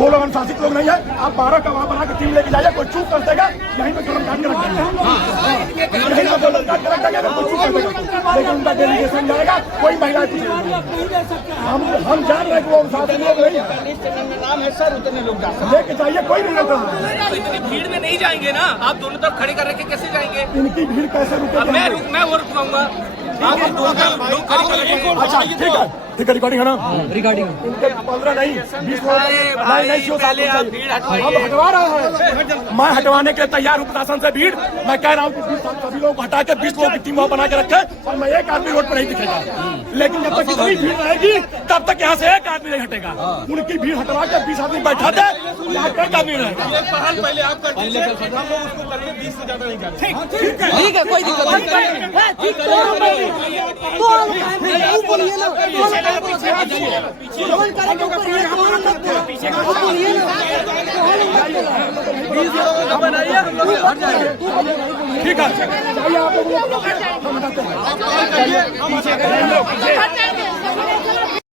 वो लोग अनुशासित लोग नहीं है। आप 12 का वहाँ बना के टीम लेके जाइए, कोई चूक कर देगा यहीं पे कलम काट के रख देंगे, यहीं पे कलम काट के रख देंगे, कोई चूक कर देगा, लेकिन उनका डेलीगेशन जाएगा, कोई महिला हम जान रहे हैं कि वो अनुशासित लोग नहीं है, नाम है सर, उतने लोग लेके जाइए, कोई नहीं रहता। इतनी भीड़ में नहीं जाएंगे ना, आप दोनों तरफ खड़े कर रखे कैसे जाएंगे? इनकी भीड़ कैसे रुकेगी? मैं वो रुकवाऊंगा। अच्छा ठीक है, ठीक है, रिकॉर्डिंग है ना? रिकॉर्डिंग 15 नहीं 20 लोग हम हटवा रहे हैं। मैं हटवाने के लिए तैयार हूँ प्रशासन से भीड़। मैं कह रहा हूँ कि 20 सभी लोगों को हटा के 20 लोगों की टीम वहाँ बना के रखे और मैं एक आदमी रोड पर नहीं दिखेगा। लेकिन जब तक इतनी भीड़ रहेगी तब तक यहाँ से एक आदमी नहीं हटेगा। उनकी भीड़ हटवा के 20 आदमी बैठा दे, यहाँ पे एक आदमी रहेगा। पहले आप कर दीजिए, हम उसको करेंगे 20 से ज्यादा नहीं करेंगे। ठीक है, कोई दिक्कत नहीं। ठीक है,